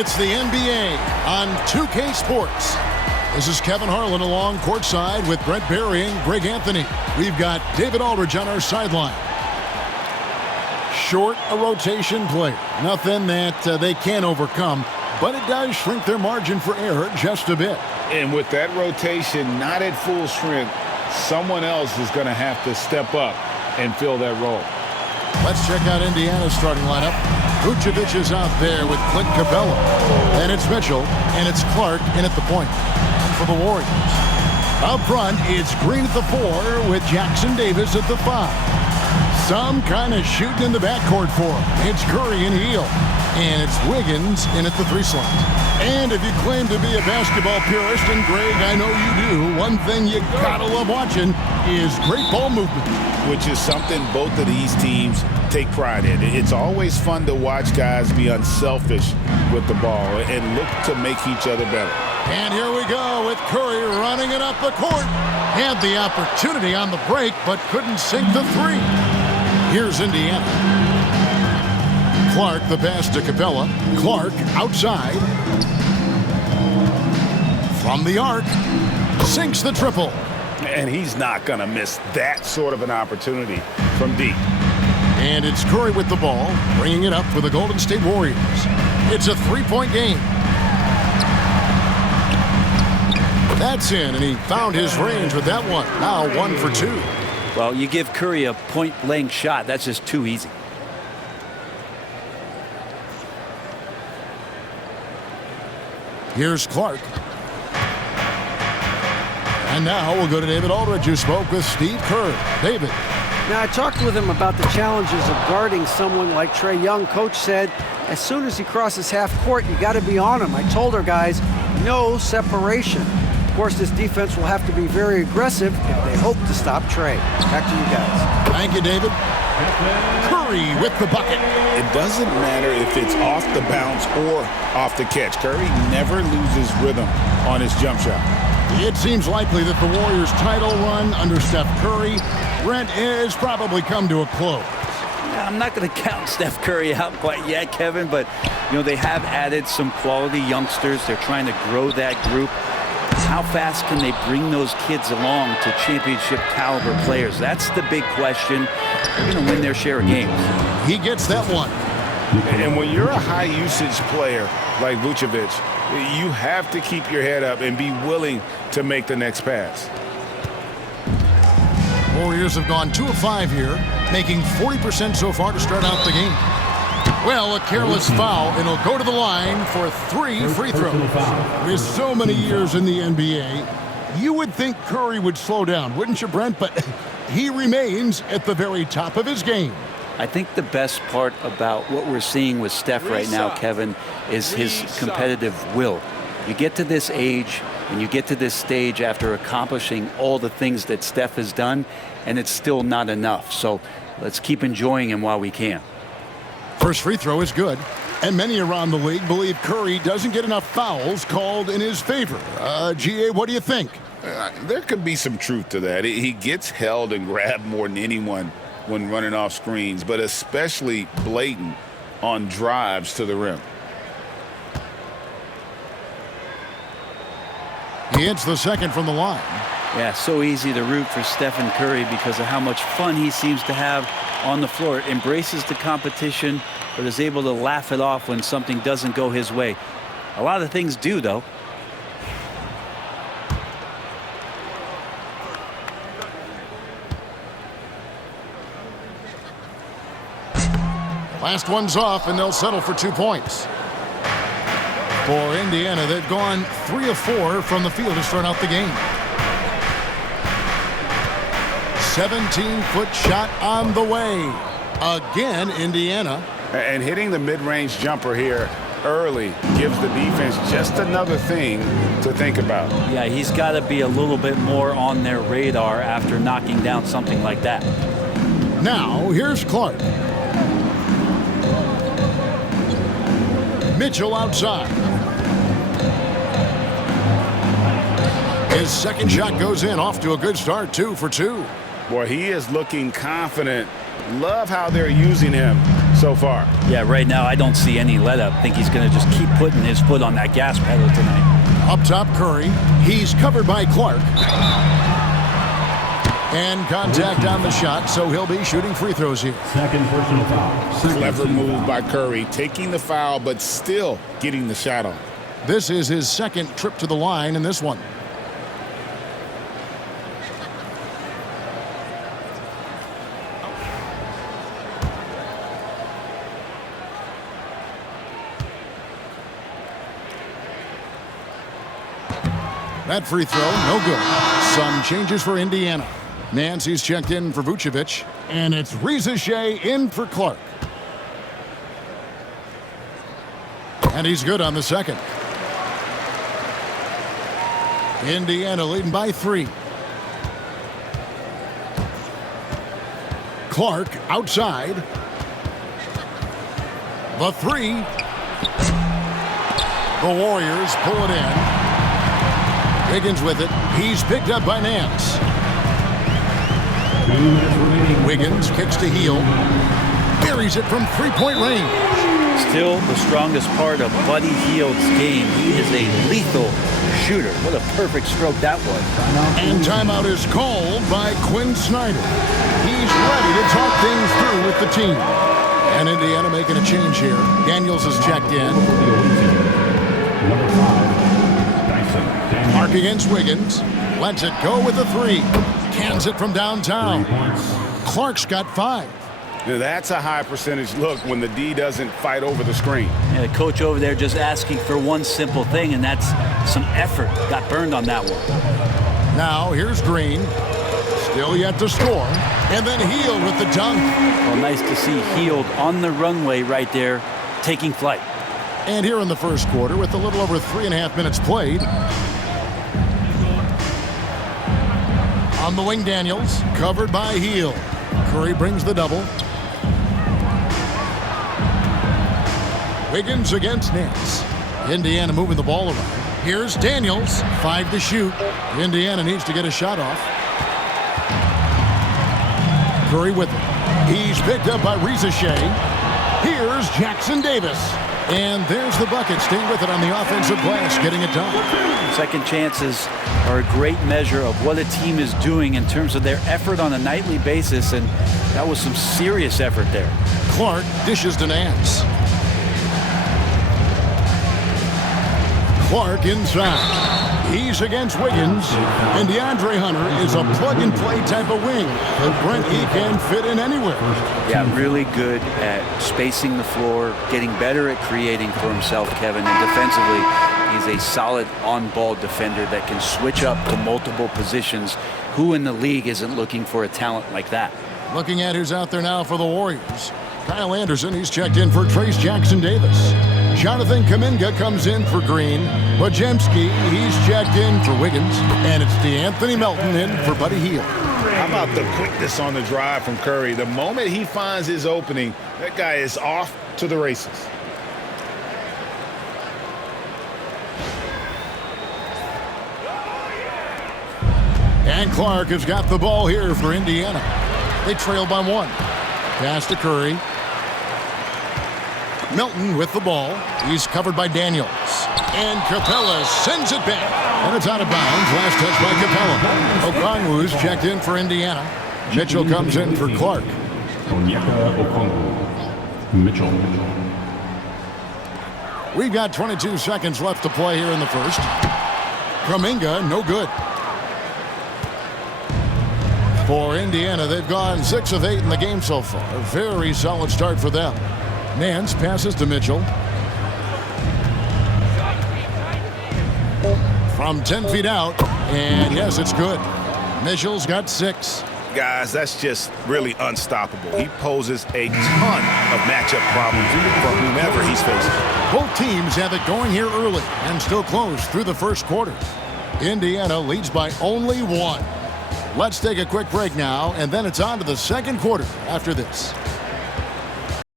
It's the NBA on 2K Sports. This is Kevin Harlan along courtside with Brent Barry and Greg Anthony. We've got David Aldridge on our sideline. Short a rotation player. Nothing that they can't overcome, but it does shrink their margin for error just a bit. And with that rotation not at full strength, someone else is going to have to step up and fill that role. Let's check out Indiana's starting lineup. Vucevic is out there with Clint Capella. And it's Mitchell, and it's Clark in at the point. And for the Warriors. Up front, it's Green at the 4 with Jackson Davis at the 5. Some kind of shooting in the backcourt for him. It's Curry and Hield. And it's Wiggins in at the 3 slot. And if you claim to be a basketball purist, and Greg, I know you do, one thing you gotta love watching is great ball movement. Which is something both of these teams take pride in. It's always fun to watch guys be unselfish with the ball and look to make each other better. And here we go with Curry running it up the court. Had the opportunity on the break, but couldn't sink the 3. Here's Indiana. Clark, the pass to Capella. Clark outside. From the arc. Sinks the triple. And he's not going to miss that sort of an opportunity from deep. And it's Curry with the ball, bringing it up for the Golden State Warriors. It's a 3-point game. That's in, and he found his range with that one. Now 1 for 2. Well, you give Curry a point-blank shot. That's just too easy. Here's Clark. And now we'll go to David Aldridge, who spoke with Steve Kerr. David. Now, I talked with him about the challenges of guarding someone like Trae Young. Coach said, as soon as he crosses half court, you got to be on him. I told our guys, no separation. Of course, this defense will have to be very aggressive if they hope to stop Trae. Back to you guys. Thank you, David. Curry with the bucket. It doesn't matter if it's off the bounce or off the catch. Curry never loses rhythm on his jump shot. It seems likely that the Warriors' title run under Steph Curry, Brent, has probably come to a close. I'm not going to count Steph Curry out quite yet, Kevin, but, they have added some quality youngsters. They're trying to grow that group. How fast can they bring those kids along to championship caliber players? That's the big question. They're going to win their share of games. He gets that one. And when you're a high-usage player like Vucevic, you have to keep your head up and be willing to make the next pass. Warriors have gone 2 of 5 here, making 40% so far to start out the game. Well, a careless foul, and he'll go to the line for 3 free throws. With so many years in the NBA, you would think Curry would slow down, wouldn't you, Brent? But he remains at the very top of his game. I think the best part about what we're seeing with Steph right now, Kevin, is his competitive will. You get to this age and you get to this stage after accomplishing all the things that Steph has done, and it's still not enough. So let's keep enjoying him while we can. First free throw is good, and many around the league believe Curry doesn't get enough fouls called in his favor. GA, what do you think? There could be some truth to that. He gets held and grabbed more than anyone when running off screens, but especially blatant on drives to the rim. He hits the second from the line. Yeah, so easy to root for Stephen Curry because of how much fun he seems to have on the floor. Embraces the competition, but is able to laugh it off when something doesn't go his way. A lot of things do, though. Last one's off, and they'll settle for 2 points. For Indiana, they've gone 3 of 4 from the field to start out the game. 17-foot shot on the way. Again, Indiana. And hitting the mid-range jumper here early gives the defense just another thing to think about. Yeah, he's got to be a little bit more on their radar after knocking down something like that. Now, here's Clark. Mitchell outside. His second shot goes in, off to a good start, 2 for 2. Boy, he is looking confident. Love how they're using him. so far. Yeah, right now I don't see any let up. I think he's going to just keep putting his foot on that gas pedal tonight. Up top, Curry. He's covered by Clark. And contact on the shot, so he'll be shooting free throws here. Second personal foul. Clever move by Curry, taking the foul, but still getting the shot on. This is his second trip to the line in this one. That free throw, no good. Some changes for Indiana. Nancy's checked in for Vucevic, and it's Reza Shea in for Clark. And he's good on the second. Indiana leading by 3. Clark outside. The 3. The Warriors pull it in. Wiggins with it. He's picked up by Nance. 2 minutes remaining. Wiggins kicks to Heel. Buries it from three-point range. Still the strongest part of Buddy Hield's game. He is a lethal shooter. What a perfect stroke that was. And timeout is called by Quinn Snyder. He's ready to talk things through with the team. And Indiana making a change here. Daniels is checked in. Number 5, Dyson. Mark against Wiggins. Lets it go with a 3. Cans it from downtown. 3 points. Clark's got 5. Now, that's a high percentage look when the D doesn't fight over the screen. Yeah, the coach over there just asking for one simple thing, and that's some effort. Got burned on that one. Now here's Green. Still yet to score. And then Hield with the dunk. Well, nice to see Hield on the runway right there, taking flight. And here in the first quarter with a little over 3.5 minutes played. On the wing, Daniels, covered by Hield. Curry brings the double. Wiggins against Nance. Indiana moving the ball around. Here's Daniels, 5 to shoot. Indiana needs to get a shot off. Curry with it. He's picked up by Reza Shea. Here's Jackson Davis. And there's the bucket, staying with it on the offensive glass, getting it done. Second chances are a great measure of what a team is doing in terms of their effort on a nightly basis, and that was some serious effort there. Clark dishes to Nance. Clark inside. He's against Wiggins, and DeAndre Hunter is a plug-and-play type of wing. But Brent, he can fit in anywhere. Yeah, really good at spacing the floor, getting better at creating for himself, Kevin, and defensively, he's a solid on-ball defender that can switch up to multiple positions. Who in the league isn't looking for a talent like that? Looking at who's out there now for the Warriors. Kyle Anderson, he's checked in for Trace Jackson Davis. Jonathan Kuminga comes in for Green. Podziemski, he's checked in for Wiggins. And it's DeAnthony Melton in for Buddy Hield. How about the quickness on the drive from Curry? The moment he finds his opening, that guy is off to the races. And Clark has got the ball here for Indiana. They trail by 1. Pass to Curry. Milton with the ball. He's covered by Daniels. And Capella sends it back. And it's out of bounds. Last touch by Capella. Okongwu's checked in for Indiana. Mitchell comes in for Clark. Onyeka Okongwu. Mitchell. We've got 22 seconds left to play here in the first. Kuminga, no good. For Indiana, they've gone 6 of 8 in the game so far. A very solid start for them. Nance passes to Mitchell. From 10 feet out, and yes, it's good. Mitchell's got 6. Guys, that's just really unstoppable. He poses a ton of matchup problems for whomever he's facing. Both teams have it going here early and still close through the first quarter. Indiana leads by only 1. Let's take a quick break now, and then it's on to the second quarter after this.